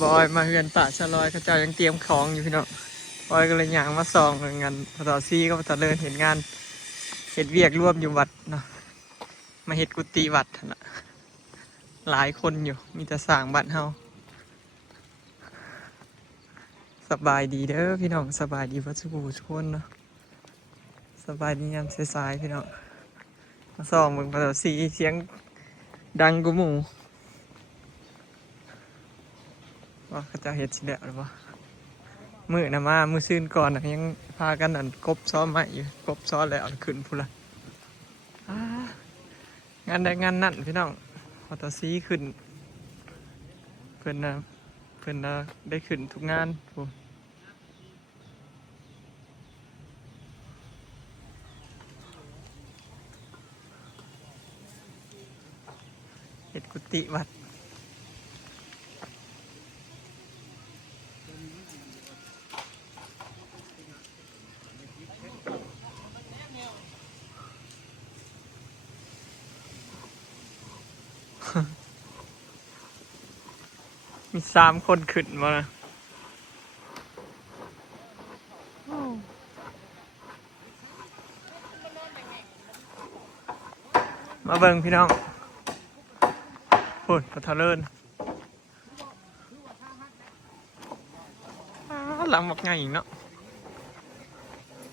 บอยมาเฮือนป่าชะลอยเขาเจ้ายังเตรียมของอยู่พี่น้องบอยก็เลยย่างมาส่องงานพอต่อซี่ก็พอต่อเลินเห็นงานเห็ดเวียกร่วมอยู่วัดเนาะมาเห็ดกุฏิวัดนั่นล่ะหลายคนอยู่มีแต่สร้างบ้านเฮาสบายดีเด้อพี่น้องสบายดีวัดสุขุทุกคนเนาะสบายดียามสายๆพี่น้องมาส่องเบิ่งพอต่อซี่เสียงดังกูหมู่ว่าเขาเจะเห็ดสิแล้วหรือเปล่ามือนะมามือซื่นก่อนนะยังพากันนั่นกบซ้อมใหม่อยู่กบซ้อนแล้วเอาขึ้นพูละงานใดงานนั่นพี่น้องพอต่อซีขึ้นเพื่อนนะเพื่อนนะได้ขึ้นทุกงานพูเห็ดกุฏิวัดมี3 คนขึ้นมานะมาเบิ่งพี่น้องพูดพอทะเลินหลังบอกไงอีกเนาะ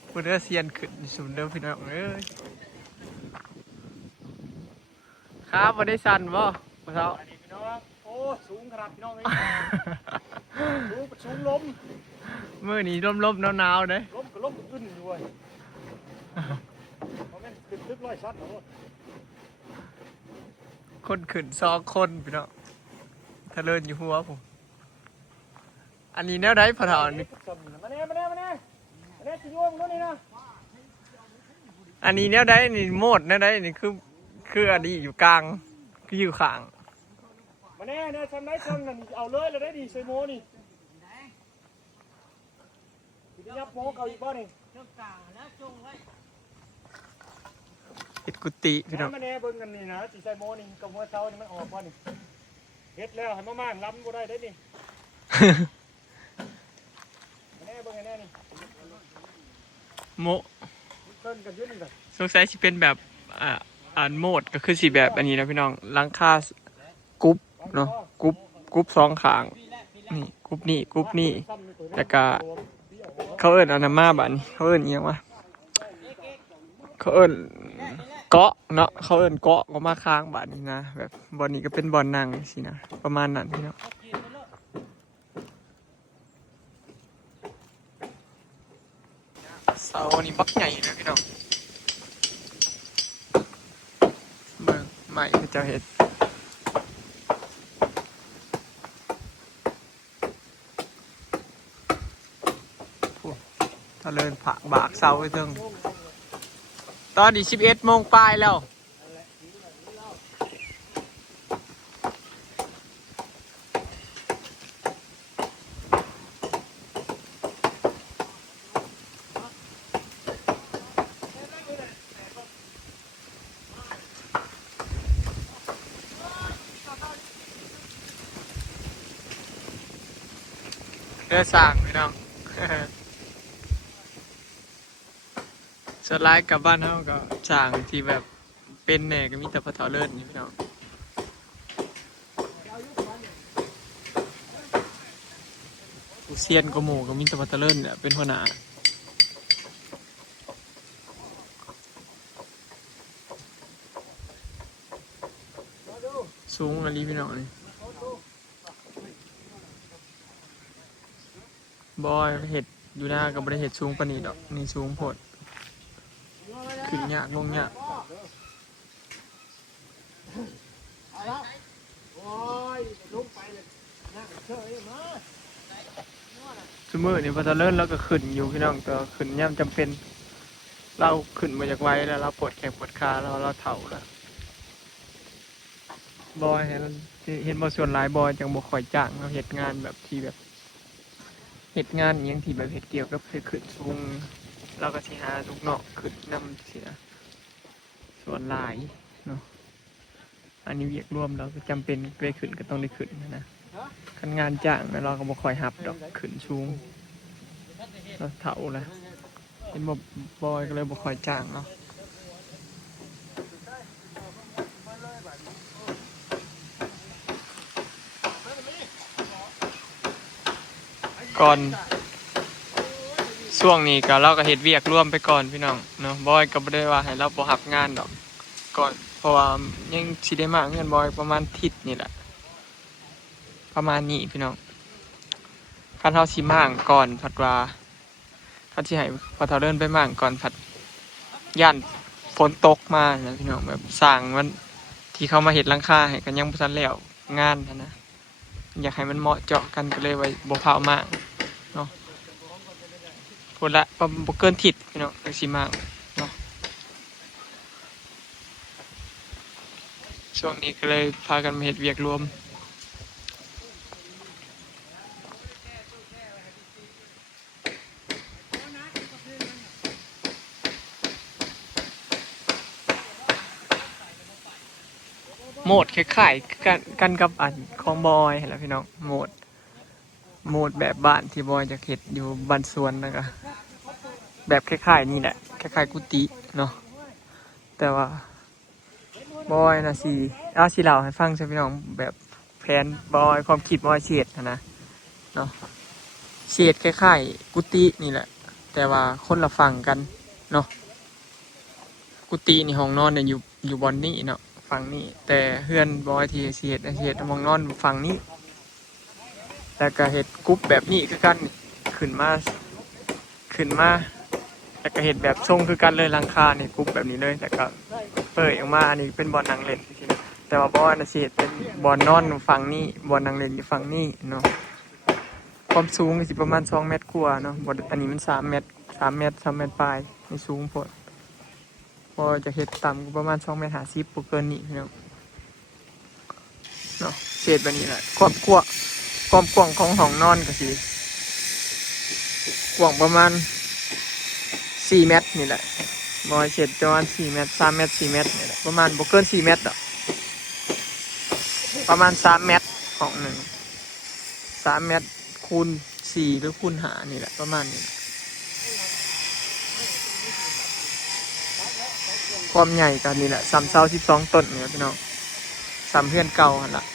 พูดเด้อเซียนขึ้นสุดเด้อพี่น้องเอ้ยครับบ่ได้สั่นบ่พอเท้าโอ้สูงขนาดพี่น้องเลยสูงลมมื้อนี้ลมๆหนาวๆเด้ ลมก็ลมขึ้นอยู่เว้ยเพราะงั้นขึ้นตึก100 ชั้นเหรอคนขึ้น2 คนพี่น้องทะเลินอยู่หัวผมอันนี้แนวใดพอเท้านี่มาแน่สิโยมโน่นนี่นะอันนี้แนวใดนี่โหมดแนวใดนี่คืออันนี้อยู่กลางคืออยู่ข้าง มาแน่ทำได้ทำนั่นเอาเลยเราได้ดีเซโมนี่ที่ยับโมเขาอีกบ้านี่เฮ็ดกุฏิพี่น้องมาแน่เบิ่งกันนี่นะสีไซโมนี่กับหัวเช้านี่มันออกบ้านี่เฮ็ดแล้วให้มาล้ำบ่ได้ได้นี่มาแน่เบิ่งให้แน่นี่โมเพิ่นกันยืนนี่กันสงสัยสิเป็นแบบอ่านโหมดก็คือสิแบบอันนี้นะพี่น้องหลังคากรุ๊ปเนาะกรุ๊ป2 ข้างนี่กรุ๊ปนี่แต่ก็เขาเอิ้นอนามาบัดนี้เขาเอิ้นอีหยังวะเขาเอิ้นเกาะเนาะเขาเอิ้นเกาะก็มาค้างบัดนี้นะแบบบ่อนนี้ก็เป็นบ่อนนั่งสินะประมาณนั้นพี่น้องเสานี่บักใหญ่เลยพี่น้องเบิ่งใหม่คือเจ้าเฮ็ดทะเลินผักบากเสาไปถึงตอนนี้11 โมงปลายแล้วเรือสั่งพี่น้อง สไลด์กลับบ้านเฮาก็สั่งที่แบบเป็นแหน่ก็มีแต่พะเทาเลิศนี่พี่น้องผู้เซียนก็หมู่ก็มีแต่พะเทาเลิศเนี่ยเป็นหัวหน้าสูงอะไรพี่น้องนี่บอยเห็ดอยู่หน้ากับบริเห็ดสูงปานนี้ดอกนี่สูงโพดขึ้นยากลงยากสมมตินี่พอจะเลิ่นแล้วก็ขึ้นอยู่พี่น้องแต่ขึ้นย่ำจำเป็นเราขึ้นมาจากไว้แล้วเราปวดแขนปวดขาแล้วเราเถ่าแล้วบอยเห็นบอส่วนหลายบอยจังบ่ค่อยจ้างเราเหตุงานแบบที่แบบเหตุงานอย่างที่แบบเหตุเกี่ยวกับขึ้นสูงเราก็สิหาลูกนอกขึ้นนำสินะส่วนหลายเนาะอันนี้เวียกรวมเราก็จำเป็นไปขึ้นก็ต้องได้ขึ้นนะ คันงานจ้างแล้วเราก็บ่ค่อยหับดอกขึ้นสูงเราเฒ่าแล้วเป็นบอยก็เลยบ่ค่อยจ้างเนาะก่อนช่วงนี้ก็เราก็เฮ็ดเวียกร่วมไปก่อนพี่น้องเนาะบอยก็บ่ได้ว่าให้เราบ่รับงานดอกก่อนเพราะว่ายังสิได้มาเงินบอยประมาณทิศนี่แหละประมาณนี้พี่น้องคันเฮาสิม่างก่อนผัดว่าเขาสิให้พอเฒ่าเดินไปม่างก่อนผัดย่านฝนตกมานะพี่น้องแบบสร้างมันที่เขามาเฮ็ดหลังคาให้ก็ยังบ่ทันแล้วงานนะ อยากให้มันเหมาะเจาะกันก็เลยไว้บ่เผามากเนาะพูดละบ่เกินทิศพี่น้องจังสิมากเนาะช่วงนี้ก็เลยพากันมาเฮ็ดเวียกรวมโหมดคล้ายๆกันกับอันของบอยแหละพี่น้องโหมดแบบบ้านที่บอยจะเฮ็ดอยู่บ้านสวนนะคะแบบคล้ายๆนี่แหละคล้ายๆกุฏิเนาะแต่ว่าบอยนะสิสิเล่าให้ฟังใช่พี่น้องแบบแผนบอยความคิดบอยเฉดนะเนาะเฉดคล้ายๆกุฏินี่แหละแต่ว่าคนละฝั่งกันเนาะกุฏินี่ห้องนอนเนี่ยอยู่บอนนี่เนาะฝั่งนี้แต่เฮือนบอยที่เฉดห้องนอนฝั่งนี้แล้วก็เฮ็ดกรุ๊ปแบบนี้คือกันขึ้นมาแล้วก็เฮ็ดแบบทรงคือกันเลยหลังคานี่กรุ๊ปแบบนี้เลยแล้วก็เปิดออกมาอันนี้เป็นบ่อนั่งเล่นแต่ว่าบ่อน่ะสิเป็นบ่อนอนฝั่งนี้บ่อนั่งเล่นอยู่ฝั่งนี้เนาะความสูงก็สิประมาณ2เมตรกว่าเนาะบ่อันนี้มัน3เมตรปลายนี่สูงโพดพอจะเฮ็ดต่ำก็ประมาณ2เมตร50บ่เกินนี้เนาะเศษแบบนี้แหละความกว้างของห้องนอนก็สิกว้างประมาณ4เมตรนี่แหละบอยเศษประมาณ4เมตร3เมตร4เมตรนี่แหละประมาณบ่เกิน4เมตรดอกประมาณ3เมตรของหนึ่ง3เมตรคูณ4หรือคูณ5นี่แหละประมาณนี้ความใหญ่กันนี่แหละ3เสา12ต้นนี่พี่น้อง3เพื่อนเก่าหั่นล่ะ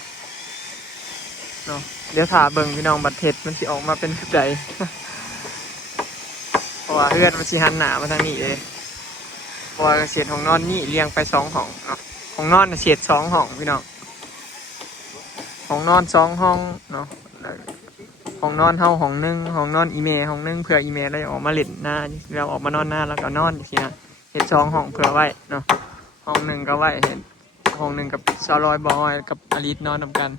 เนาะเดี๋ยวถ้าเบิ่งพี่น้องบัดเทศมันสิออกมาเป็นแบบใด เพราะว่าเพื่อนมันสิหันหน้ามาทางนี้เลยเพราะว่าเศษห้องนอนนี่เรียงไป2ห้องเนาะห้องนอนเศษ2ห้องพี่น้องห้องนอน2ห้องเนาะห้องนอนเฮาห้องนึงห้องนอนอีเมลห้องนึงเผื่ออีเมลเราออกมาเล่นหน้าเราออกมานอนหน้าแล้วก็นอนอย่างนี้นะเห็น2ห้องเผื่อไว้เนาะห้องนึงก็ไว้เห็นห้องนึงกับซาลอยบอยกับอลิสนอนนำกัน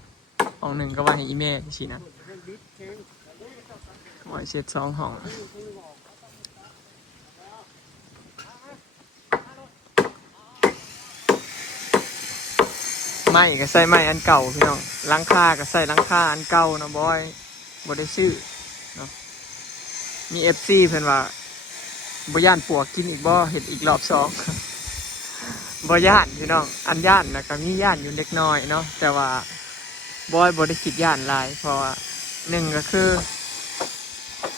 ห้องนึงก็ไว้ให้อีเมลอย่างนี้นะไว้เศษ2ห้องไม้ก็ใส่ไม้อันเก่าพี่น้องหลังคาก็ใส่หลังคาอันเก่านะบอยบ่ได้ซื้อเนาะมีFCเพิ่นว่าบ่ย่านปวกกินอีกบ่เฮ็ดอีกรอบ2 บ่ย่านพี่น้องอันย่านนะก็มีย่านอยู่เล็กน้อยเนาะแต่ว่าบอยบ่ได้คิดย่านหลายเพราะว่า1ก็คือ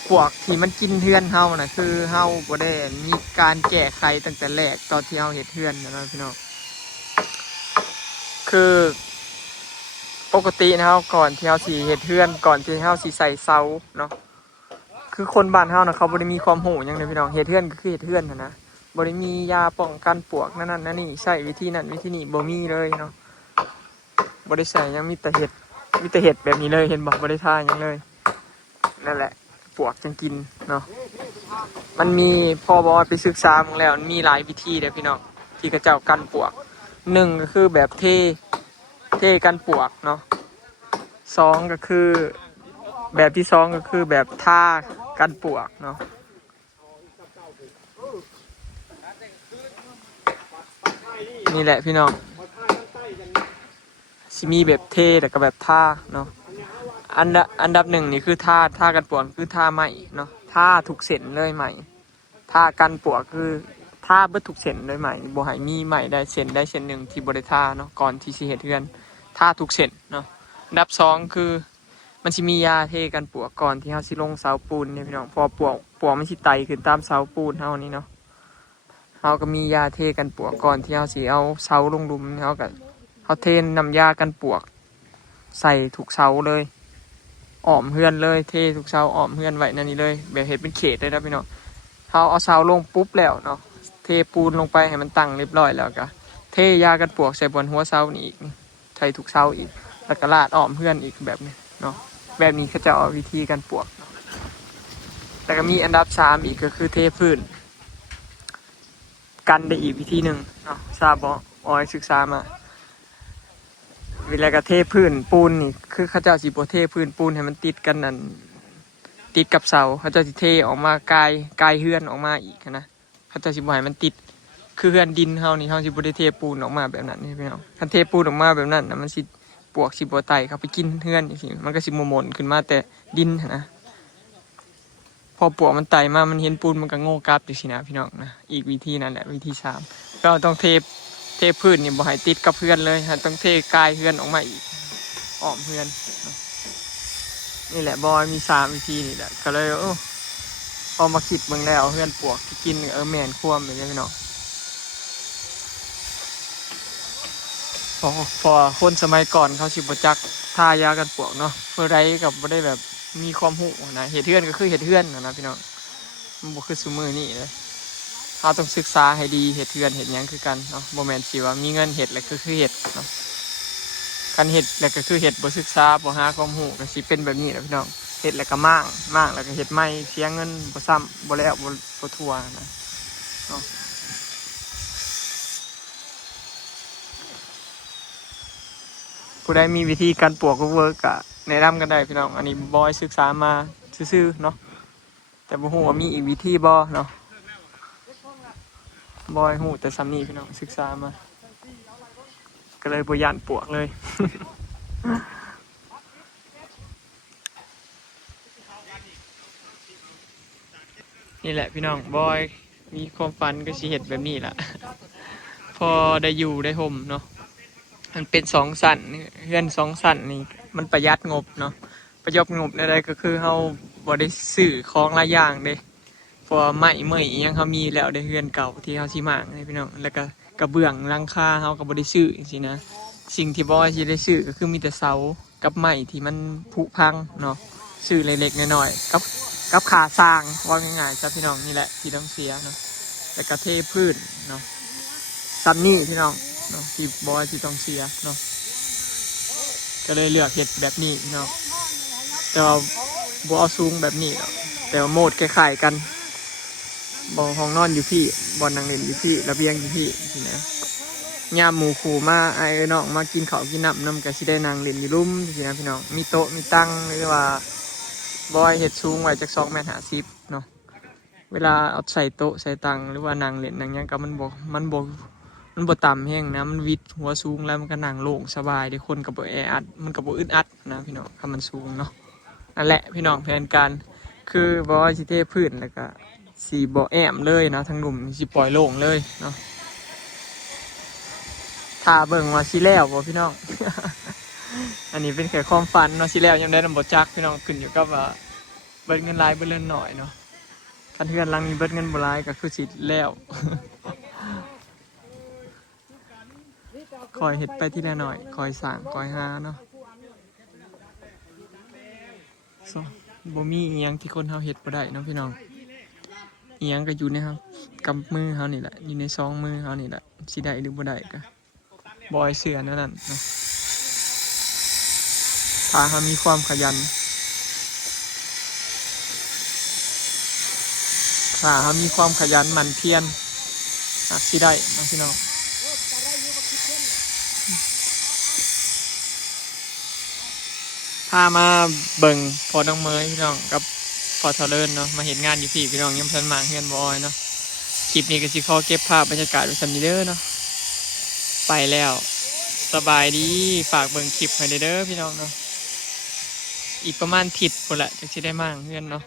พวกที่มันกินเฮือนเฮาน่ะคือเฮาบ่ได้มีการแก้ไขตั้งแต่แรกตอนที่เฮาเฮ็ดเฮือนนะพี่น้องคือปกตินะเฮาก่อนที่เฮาสิเฮ็ดเฮือนก่อนที่เฮาสิใส่เสาเนาะคือคนบ้านเฮานะเขาบ่ได้มีความรู้หยังเลยพี่น้องเฮ็ดเฮือนก็คือเฮ็ดเฮือนนะบ่ได้มียาป้องกันปลวกนั่นนี่ใช้วิธีนั้นวิธีนี้บ่มีเลยเนาะบ่ได้ใช้ยังมีแต่เฮ็ดแบบนี้เลยเห็นบ่ได้ทาหยังเลยนั่นแหละปลวกจังกินเนาะมันมีพอบอยไปศึกษามาแล้วมันมีหลายวิธีเด้อพี่น้องที่เขาเจ้ากันปลวก1ก็คือแบบเทกันปลวกเนาะ2ก็คือแบบที่2ก็คือแบบทากันปลวกเนาะนี่แหละพี่น้องสิมีแบบเทแต่ก็แบบทาเนาะอันดับ1นี่คือทากันปลวกคือทาใหม่เนาะทาทุกเส้นเลยใหม่ทากันปลวกคือทาเบิดทุกเส้นเลยใหม่บ่ให้มีใหม่ได้เส้นหนึ่งที่บ่ได้ทาเนาะก่อนที่สิเฮ็ดเฮือนทาทุกเส้นเนาะอันดับ2คือ มันสิมียาเทกันปลวกก่อนที่เฮาสิลงเสาปูนเนี่ยพี่น้องพอปลวกมันสิไต่ขึ้นตามเสาปูนเฮานี่เนาะเฮาก็มียาเทกันปลวกก่อนที่เฮาสิเอาเสาลงหลุมเฮาก็เฮาเทน้ำยากันปลวกใส่ทุกเสาเลยอ้อมเฮือนเลยเททุกเสาอ้อมเฮือนไว้นั่นนี่เลยแบบเฮ็ดเป็นเขตเลยนะพี่น้องเฮาเอาเสาลงปุ๊บแล้วเนาะเทปูนลงไปให้มันตั้งเรียบร้อยแล้วก็เทยากันปลวกใส่บนหัวเสานี่อีกใส่ทุกเสาอีกแล้วก็ลาดอ้อมเฮือนอีกแบบนี้เนาะแบบนี้เขาจะเอาวิธีกันปลวกเนาะแต่ก็มีอันดับ3อีกก็คือเทพื้นกันได้อีกวิธีหนึ่งเนาะทราบบ่ออยศึกษามาเวลากระเทพื้นปูนนี่คือเขาเจ้าสิบ่เทพื้นปูนให้มันติดกันนั่นติดกับเสาเขาเจ้าสิเทออกมากายเฮือนออกมาอีกนะเขาเจ้าสิบ่ให้มันติดคือเฮือนดินเฮานี่เฮาสิบ่ได้เทปูนออกมาแบบนั้นนี่พี่น้องคันเทปูนออกมาแบบนั้นนะมันสิปวกสิบ่ไต่เข้าไปกินเฮือนจังซี่มันก็สิหม่นๆขึ้นมาแต่ดินนะพอปวกมันไต่มามันเห็นปูนมันก็โง่กลับจังซี่นะพี่น้องนะอีกวิธีนั่นแหละวิธี3ก็ต้องเทพื้นนี่บ่ให้ติดกับเพื่อนเลยต้องเทกายเพื่อนออกมาอีกอ้อมเพื่อนนี่แหละบอยมี3วิธีนี่แหละก็เลยพอมาคิดเบิ่งแล้วเพื่อนปวกที่กินแม่นคว่ำอย่างเงี้ยพี่น้องพอคนสมัยก่อนเขาสิบ่จักทายากันปวกเนาะเพื่อไรกับบ่ได้แบบมีความรู้นะเฮ็ดเฮือนก็คือเฮ็ดเฮือนนะพี่น้องมันบ่คือซุมื้อนี้เลยเราต้องศึกษาให้ดีเห็ดเทือนเห็ดยังคือกันเนาะโมเมนต์ที่ว่ามีเงินเห็ดแล้วคือเห็ดเนาะการเห็ดแล้วก็คือเห็ดบ่ศึกษาบ่หาความรู้ก็สิเป็นแบบนี้แหละพี่น้องเห็ดแล้วก็มั่งแล้วก็เห็ดไม่เสียเงินบ่ซ้ำบ่แล้วบ่ทั่วนะเนาะผู้ใดมีวิธีการปลูกก็เวิร์กก็แนะนำกันได้พี่น้องอันนี้บอยศึกษามาซื่อๆเนาะแต่บ่ฮู้ว่ามีอีกวิธีบ่เนาะบอยหูแต่ซ้ำนี่พี่น้องศึกษามาก็เลยบยันปวกเลย นี่แหละพี่น้องบอยมีความฝันก็สิเห็ดแบบนี้แหละ พอได้อยู่ได้ห่มเนาะมันเป็น2 สั่นเฮือน2 สั่นนี่มันประหยัดงบเนาะประหยัดงบในใดก็คือเฮาบ่ได้ซื้อของหลายอย่างเด้เพราะไม้เมื่อยยังเขามีแล้วได้เฮือนเก่าที่เขาสิมางให้พี่น้องแล้วก็กระเบื้องหลังคาเขาก็บ่ได้ซื้อจังซี่นะสิ่งที่บ่สิได้ซื้อก็คือมีแต่เสากับไม้ที่มันผุพังเนาะซื้อเล็กๆน้อยๆกับขาสร้างว่าง่ายๆจ้ะพี่น้องนี่แหละที่ต้องเสียเนาะแล้วก็เทพื้นเนาะซ้ำนี่พี่น้องเนาะที่บ่ที่ต้องเสียเนาะก็เลยเลือกเฮ็ดแบบนี้พี่น้องแต่ว่าบ่เอาสูงแบบนี้หรอกแต่ว่าโหมดคล้ายๆกันบ่ห้องนอนอยู่พี่บ่นั่งเล่นอยู่พี่ระเบียงอยู่พี่นี่นะยามหมู่คู่มาไอ้น้องมากินข้าวกินน้ำนำก็สิได้นั่งเล่นอยู่ลุ่มจังซี่นะพี่น้องมีโต๊ะมีตั้งหรือว่าบอยเฮ็ดสูงไว้จาก2.50 เมตรเนาะเวลาเอาใส่โต๊ะใส่ตังหรือว่านั่งเล่นนั่งหยังก็มันบ่ต่ำแห้งนะมันวิดหัวสูงแล้วมันก็นั่งโล่งสบายได้คนก็บ่แออัดมันก็บ่อึดอัดนะพี่น้องถ้ามันสูงเนาะนั่นแหละพี่น้องแผนการคือบอยสิเทพื้นแล้วก็สีบ่แอมเลยเนาะทั้งหนุ่มสิปล่อยโล่งเลยเนาะถ้าเบิ่งว่าสิแล้วบ่พี่น้อง อันนี้เป็นแค่ความฝันเนาะสิแล้วยังได้นำบ่จักพี่น้องขึ้นอยู่กับว่าเบิดเงินหลายเบิดเงินน้อยเนาะคันเฮือนหลังนี้เบิดเงินบ่หลายก็คือสิแล้ว คอยเฮ็ดไปทีละหน่อยคอยสร้างคอยหาเนาะบ่มีอีหยังที่คนเฮาเฮ็ดบ่ได้เนาะพี่น้องอีหยังก็อยู่ในเฮากำมือเฮานี่แหละอยู่ใน2 มือเฮานี่แหละสิได้หรือบ่ได้ก็บ่ให้เชื่อนั่นนั่นเนาะถ้าเฮามีความขยันถ้าเฮามีความขยันหมั่นเพียรอาจสิได้เนาะพี่น้องพามาเบิ่งพอน้องเมยพี่น้องกับพอเทเลนเนาะมาเห็นงานอยู่พี่น้องยังเพิ่นมาเฮือนบ่ออยเนาะคลิปนี้ก็สิขอเก็บภาพบรรยากาศไว้สำนี้เด้อเนาะไปแล้วสบายดีฝากเบิ่งคลิปให้เด้อพี่น้องเนาะอีกประมาณทิศพุ่นแหละจังสิได้มาเฮือนเนาะ